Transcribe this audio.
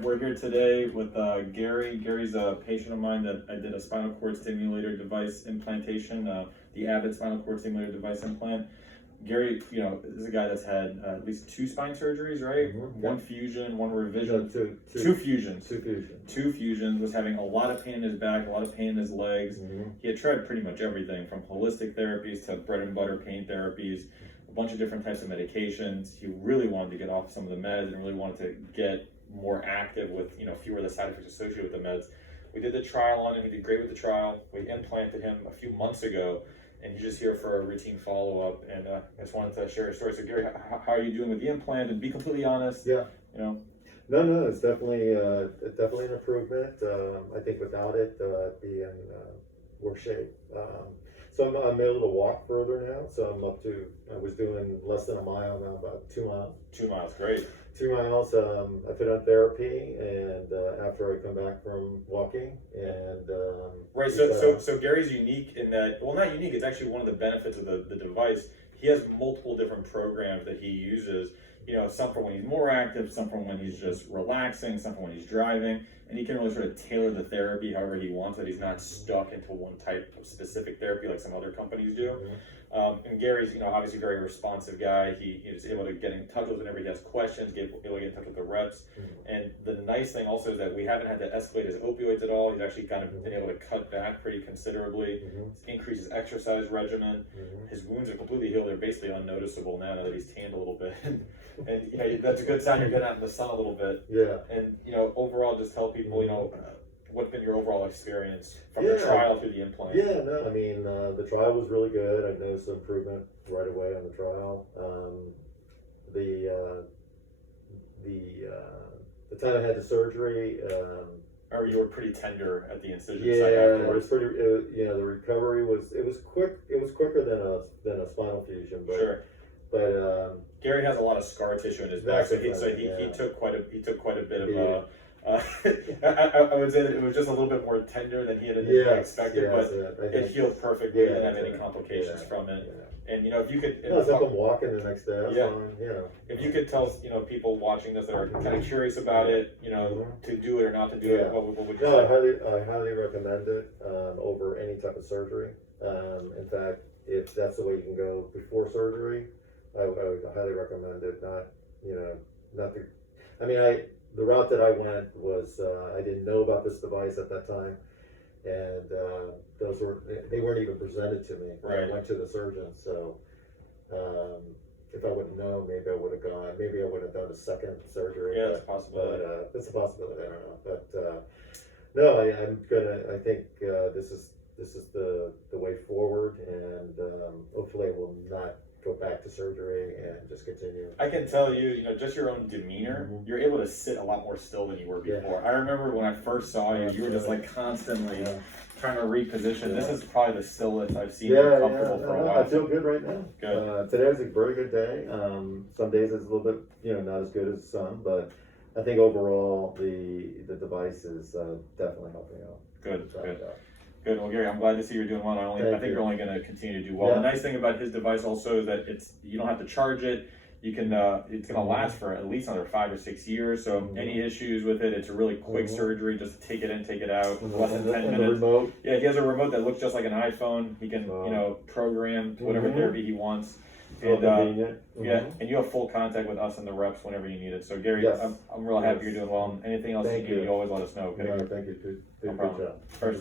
we're here today with Gary. Gary's a patient of mine that I did a spinal cord stimulator device implantation, the Abbott spinal cord stimulator device implant. Gary, is a guy that's had at least 2 spine surgeries, right? Mm-hmm. One fusion, one revision. Two fusions. Two fusions. Was having a lot of pain in his back, a lot of pain in his legs. Mm-hmm. He had tried pretty much everything from holistic therapies to bread and butter pain therapies, a bunch of different types of medications. He really wanted to get off some of the meds and really wanted to get more active with, fewer of the side effects associated with the meds. We did the trial on him. He did great with the trial. We implanted him a few months ago, and he's just here for a routine follow-up. And I just wanted to share a story. So Gary, how are you doing with the implant? And be completely honest. Yeah. No, it's definitely an improvement. I think without it, I'd be in worse shape. So I'm able to walk further now. So I was doing less than a mile now, about 2 miles. 2 miles, great. 2 miles. I've been on therapy, and after I come back from walking, and right. So Gary's unique in that. Well, not unique. It's actually one of the benefits of the device. He has multiple different programs that he uses. Some for when he's more active, some for when he's just relaxing, some for when he's driving, and he can really sort of tailor the therapy however he wants it. He's not stuck into one type of specific therapy like some other companies do. And Gary's, obviously a very responsive guy. He is able to get in touch with whenever he has questions, able to get in touch with the reps. And the nice thing also is that we haven't had to escalate his opioids at all. He's actually kind of been able to cut back pretty considerably, increase his exercise regimen. His wounds are completely healed. They're basically unnoticeable now that he's tanned a little bit. And that's a good sign you're getting out in the sun a little bit. Yeah. And, overall, just tell people, what's been your overall experience from the trial through the implant? Yeah, no, I mean, the trial was really good. I noticed improvement right away on the trial. The time I had the surgery, or you were pretty tender at the incision yeah, site afterwards. it was pretty. The recovery was quick. It was quicker than a spinal fusion, but sure. But Gary has a lot of scar tissue in his back, so he took quite a bit of. I would say that it was just a little bit more tender than he had expected, but it healed perfectly. He didn't have any complications from it. And if you could, it's like I'm walking the next day. If you could tell people watching this that are kind of curious about it, to do it or not to do it, what would you say? I highly recommend it over any type of surgery. In fact, if that's the way you can go before surgery, I would highly recommend it. The route that I went was I didn't know about this device at that time, and they weren't even presented to me. Right. I went to the surgeon, so if I would have known, maybe I would have gone. Maybe I would have done a second surgery. Yeah, that's a possibility. But that's a possibility. I don't know, but no, I think this is the way forward, and hopefully I will not go back to surgery and just continue. I can tell you, just your own demeanor, you're able to sit a lot more still than you were before. I remember when I first saw you, you were just like constantly trying to reposition. This is probably the stillest I've seen you comfortable for a while. I feel good right now. Good. Today was a very good day. Some days it's a little bit, not as good as some, but I think overall the device is definitely helping out. Good. Good. Well, Gary, I'm glad to see you're doing well. I think you're only going to continue to do well. Yeah. The nice thing about his device also is that you don't have to charge it. You can it's going to last for at least another 5 or 6 years. So any issues with it, it's a really quick surgery. Just take it in, take it out, less than 10 minutes. The remote. Yeah, he has a remote that looks just like an iPhone. He can program to whatever therapy he wants. And and you have full contact with us and the reps whenever you need it. So Gary, I'm real happy you're doing well. And anything else you need, you always let us know. Okay? No, thank you. Good job. First.